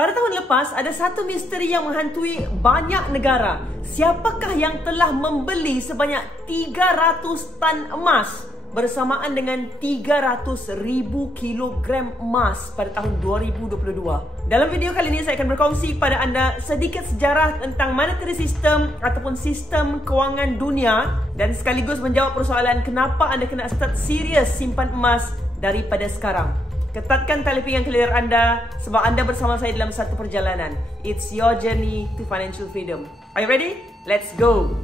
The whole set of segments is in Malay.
Pada tahun lepas, ada satu misteri yang menghantui banyak negara. Siapakah yang telah membeli sebanyak 300 tan emas bersamaan dengan 300,000 kilogram emas pada tahun 2022? Dalam video kali ini, saya akan berkongsi kepada anda sedikit sejarah tentang monetary system ataupun sistem kewangan dunia dan sekaligus menjawab persoalan kenapa anda kena start serius simpan emas daripada sekarang. Ketatkan tali pinggang kelir anda sebab anda bersama saya dalam satu perjalanan. It's your journey to financial freedom. Are you ready? Let's go!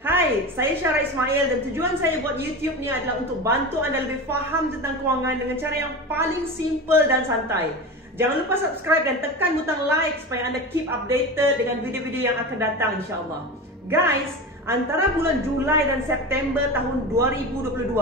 Hai, saya Syara Ismail dan tujuan saya buat YouTube ni adalah untuk bantu anda lebih faham tentang kewangan dengan cara yang paling simple dan santai. Jangan lupa subscribe dan tekan butang like supaya anda keep updated dengan video-video yang akan datang insyaAllah. Guys, antara bulan Julai dan September tahun 2022,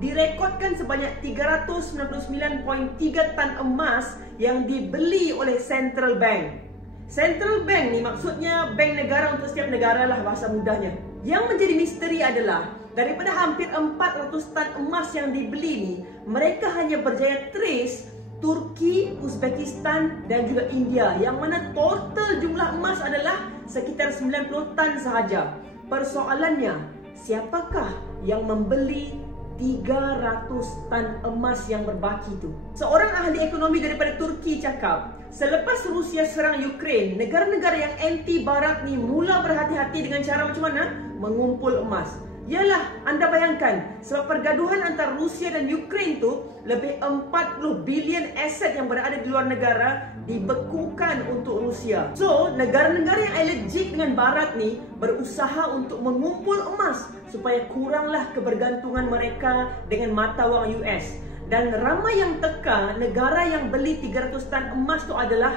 direkodkan sebanyak 399.3 tan emas yang dibeli oleh Central Bank. Central Bank ni maksudnya bank negara untuk setiap negara lah bahasa mudahnya. Yang menjadi misteri adalah daripada hampir 400 tan emas yang dibeli ni, mereka hanya berjaya trace Turki, Uzbekistan dan juga India, yang mana total jumlah emas adalah sekitar 90 tan sahaja. Persoalannya, siapakah yang membeli 300 tan emas yang berbaki itu? Seorang ahli ekonomi daripada Turki cakap, selepas Rusia serang Ukraine, negara-negara yang anti barat ni mula berhati-hati dengan cara macam mana mengumpul emas. Yalah, anda bayangkan, sebab pergaduhan antara Rusia dan Ukraine tu, lebih 40 bilion aset yang berada di luar negara dibekukan untuk Rusia. So, negara-negara yang allergic dengan barat ni berusaha untuk mengumpul emas supaya kuranglah kebergantungan mereka dengan mata wang US. Dan ramai yang teka negara yang beli 300 tan emas tu adalah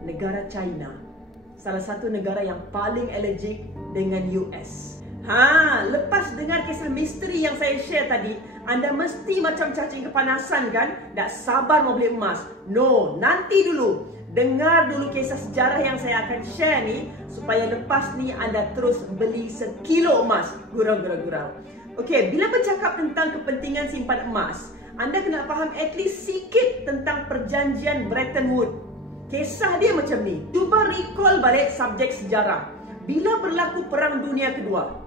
negara China. Salah satu negara yang paling allergic dengan US. Lepas dengar kisah misteri yang saya share tadi, anda mesti macam cacing kepanasan kan? Tak sabar mau beli emas. No, nanti dulu. Dengar dulu kisah sejarah yang saya akan share ni, supaya lepas ni anda terus beli sekilo emas. Gurau. Okey, bila bercakap tentang kepentingan simpan emas, anda kena faham at least sikit tentang perjanjian Bretton Woods. Kisah dia macam ni. Cuba recall balik subjek sejarah. Bila berlaku Perang Dunia Kedua,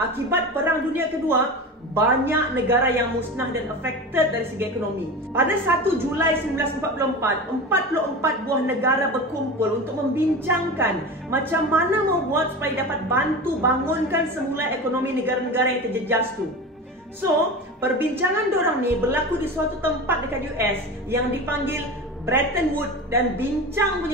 akibat Perang Dunia Kedua, banyak negara yang musnah dan affected dari segi ekonomi. Pada 1 Julai 1944, 44 buah negara berkumpul untuk membincangkan macam mana mau buat supaya dapat bantu bangunkan semula ekonomi negara-negara yang terjejas tu. So, perbincangan dorang ni berlaku di suatu tempat dekat US yang dipanggil Bretton Woods, dan bincang,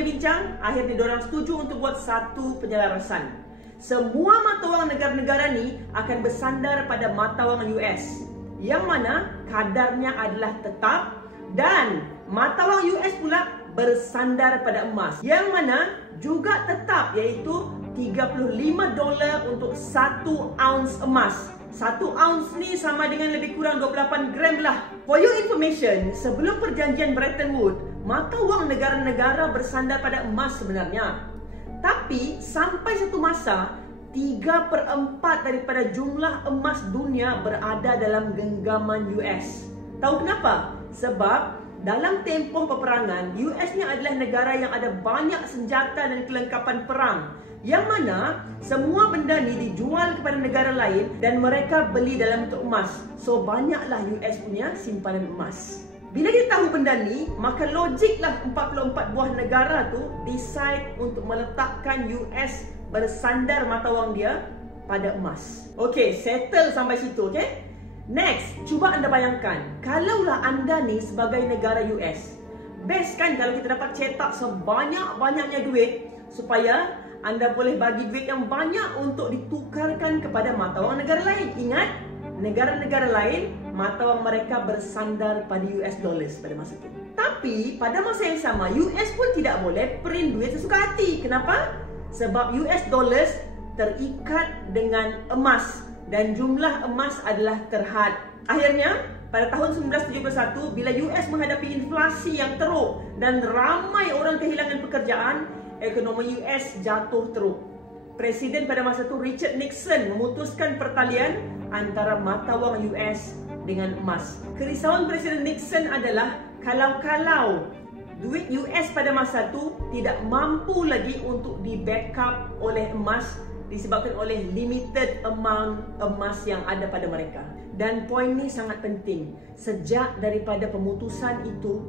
akhirnya dorang setuju untuk buat satu penyelarasan. Semua mata wang negara-negara ni akan bersandar pada mata wang US, yang mana kadarnya adalah tetap, dan mata wang US pula bersandar pada emas, yang mana juga tetap, iaitu $35 untuk 1 ounce emas. 1 ounce ni sama dengan lebih kurang 28 gram lah. For your information, sebelum perjanjian Bretton Woods, mata wang negara-negara bersandar pada emas sebenarnya. Tapi sampai satu masa, 3/4 daripada jumlah emas dunia berada dalam genggaman US. Tahu kenapa? Sebab dalam tempoh peperangan, US ni adalah negara yang ada banyak senjata dan kelengkapan perang, yang mana semua benda ni dijual kepada negara lain dan mereka beli dalam bentuk emas. So banyaklah US punya simpanan emas. Bila dia tahu benda ni, maka logiklah 44 buah negara tu decide untuk meletakkan US bersandar mata wang dia pada emas. Okey, settle sampai situ, okey? Next, cuba anda bayangkan, kalaulah anda ni sebagai negara US, best kan kalau kita dapat cetak sebanyak-banyaknya duit supaya anda boleh bagi duit yang banyak untuk ditukarkan kepada mata wang negara lain. Ingat, negara-negara lain, mata wang mereka bersandar pada US dollars pada masa itu. Tapi, pada masa yang sama, US pun tidak boleh print duit sesuka hati. Kenapa? Sebab US dollars terikat dengan emas dan jumlah emas adalah terhad. Akhirnya, pada tahun 1971, bila US menghadapi inflasi yang teruk dan ramai orang kehilangan pekerjaan, ekonomi US jatuh teruk. Presiden pada masa itu, Richard Nixon, memutuskan pertalian antara mata wang US dengan emas. Kerisauan Presiden Nixon adalah kalau duit US pada masa tu tidak mampu lagi untuk di backup oleh emas disebabkan oleh limited amount emas yang ada pada mereka. Dan poin ni sangat penting. Sejak daripada pemutusan itu,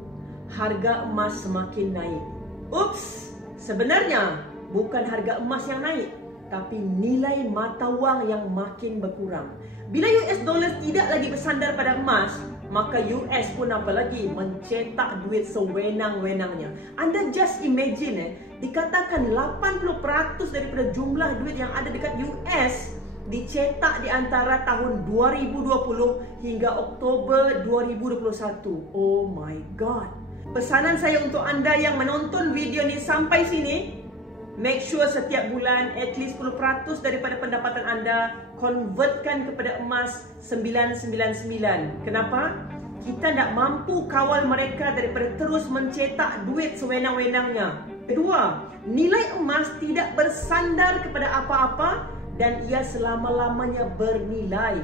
harga emas semakin naik. Ups, sebenarnya bukan harga emas yang naik, tapi nilai mata wang yang makin berkurang. Bila US dollar tidak lagi bersandar pada emas, maka US pun apalagi mencetak duit sewenang-wenangnya. Anda just imagine dikatakan 80% daripada jumlah duit yang ada dekat US dicetak di antara tahun 2020 hingga Oktober 2021. Oh my God. Pesanan saya untuk anda yang menonton video ni sampai sini, make sure setiap bulan at least 10% daripada pendapatan anda convertkan kepada emas 999. Kenapa? Kita tak mampu kawal mereka daripada terus mencetak duit sewenang-wenangnya. Kedua, nilai emas tidak bersandar kepada apa-apa dan ia selama-lamanya bernilai.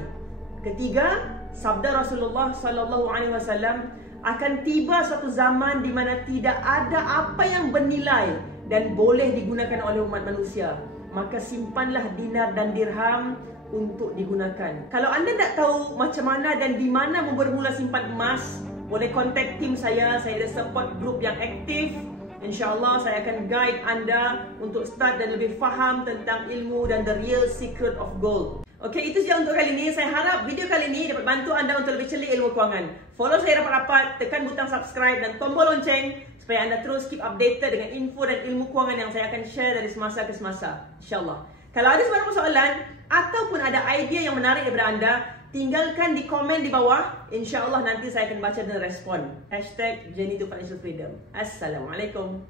Ketiga, sabda Rasulullah SAW, akan tiba suatu zaman di mana tidak ada apa yang bernilai dan boleh digunakan oleh umat manusia. Maka simpanlah dinar dan dirham untuk digunakan. Kalau anda tak tahu macam mana dan di mana bermula simpan emas, boleh kontak tim saya. Saya ada support group yang aktif. InsyaAllah saya akan guide anda untuk start dan lebih faham tentang ilmu dan the real secret of gold. Okey, itu saja untuk kali ini. Saya harap video kali ini dapat bantu anda untuk lebih celik ilmu kewangan. Follow saya rapat-rapat, tekan butang subscribe dan tombol lonceng supaya anda terus keep updated dengan info dan ilmu kewangan yang saya akan share dari semasa ke semasa. InsyaAllah. Kalau ada sebarang soalan ataupun ada idea yang menarik daripada anda, tinggalkan di komen di bawah. InsyaAllah nanti saya akan baca dan respon. #JourneyToFinancialFreedom. Assalamualaikum.